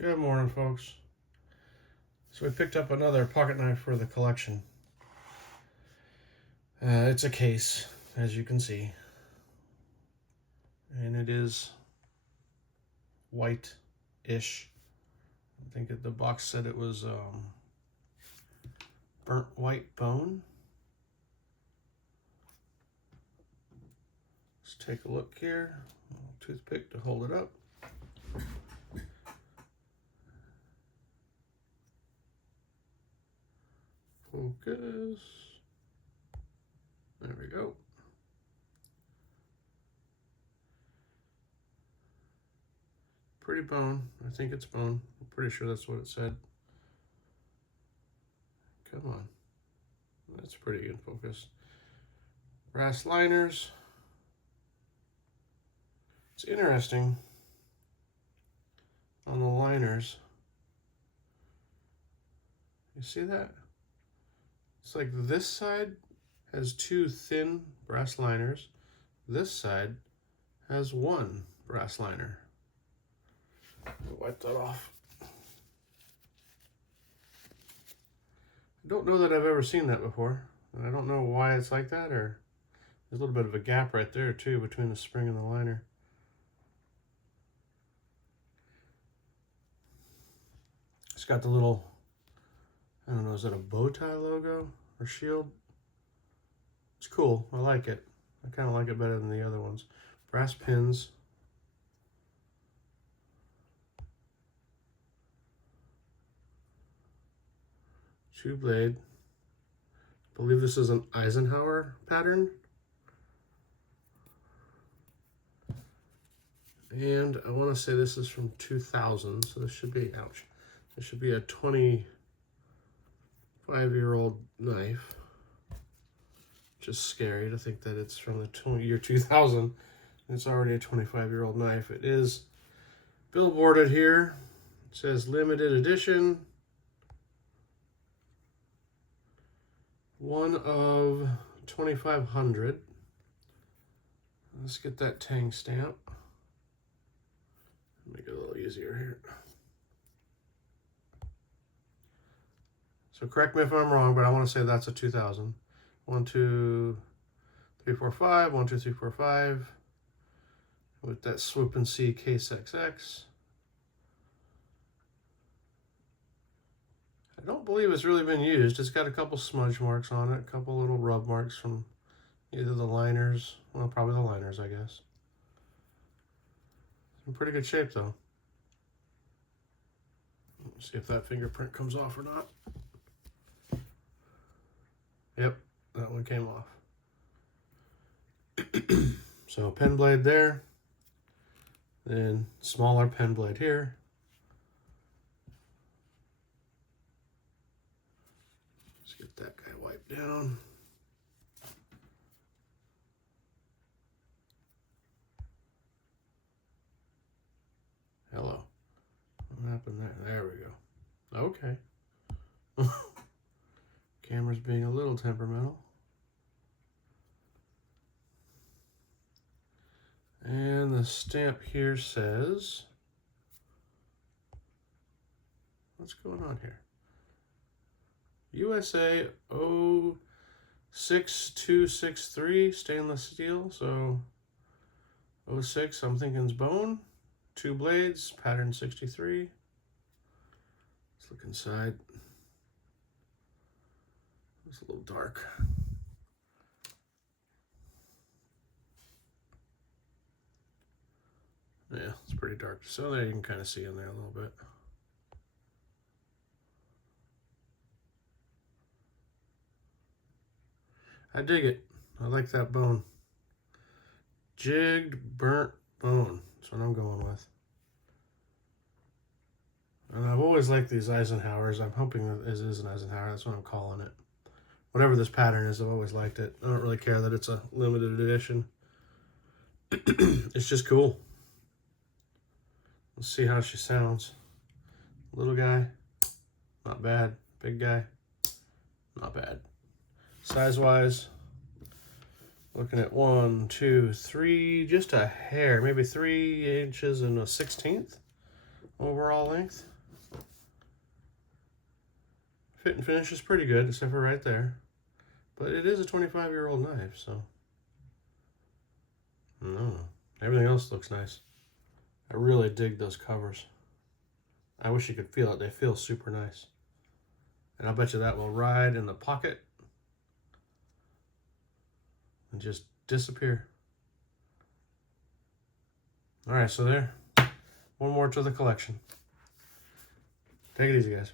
Good morning, folks. So we picked up another pocket knife for the collection. It's a case, as you can see. And it is white-ish. I think the box said it was burnt white bone. Let's take a look here. A toothpick to hold it up. Focus. There we go. Pretty bone. I think it's bone. I'm pretty sure that's what it said. Come on. That's pretty good focus. Brass liners. It's interesting on the liners. You see that? It's like this side has two thin brass liners. This side has one brass liner. Wipe that off. I don't know that I've ever seen that before. And I don't know why it's like that, or there's a little bit of a gap right there too between the spring and the liner. It's got the little, I don't know, is that a bow tie logo or shield? It's cool. I like it. I kind of like it better than the other ones. Brass pins. Two blade. I believe this is an Eisenhower pattern. And I want to say this is from 2000, so this should be, ouch. This should be a 25-year-old knife. Which is scary to think that it's from the year 2000. And it's already a 25-year-old knife. It is billboarded here. It says limited edition. One of 2,500. Let's get that tang stamp. Make it a little easier here. So correct me if I'm wrong, but I want to say that's a 2000. 1, 2, 3, 4, 5. 1, 2, 3, 4, 5. With that Swoop and See Case XX. I don't believe it's really been used. It's got a couple smudge marks on it, a couple little rub marks from either the liners, well, probably the liners, I guess. It's in pretty good shape, though. Let's see if that fingerprint comes off or not. Yep, that one came off. So pen blade there, then smaller pen blade here. Let's get that guy wiped down. Hello. What happened there? There we go. Okay. Camera's being a little temperamental. And the stamp here says, what's going on here? USA 06263 stainless steel. So 06, I'm thinking it's bone. 2 blades, pattern 63. Let's look inside. It's a little dark. Yeah, it's pretty dark. So there you can kind of see in there a little bit. I dig it. I like that bone. Jigged, burnt bone. That's what I'm going with. And I've always liked these Eisenhowers. I'm hoping that this is an Eisenhower. That's what I'm calling it. Whatever this pattern is, I've always liked it. I don't really care that it's a limited edition. It's just cool. Let's see how she sounds. Little guy, not bad. Big guy, not bad. Size-wise, looking at 1, 2, 3, just a hair, maybe 3 inches and a 1/16 overall length. Fit and finish is pretty good, except for right there. But it is a 25-year-old knife, so no, everything else looks nice. I really dig those covers. I wish you could feel it. They feel super nice. And I bet you that will ride in the pocket and just disappear. All right, so there. One more to the collection. Take it easy, guys.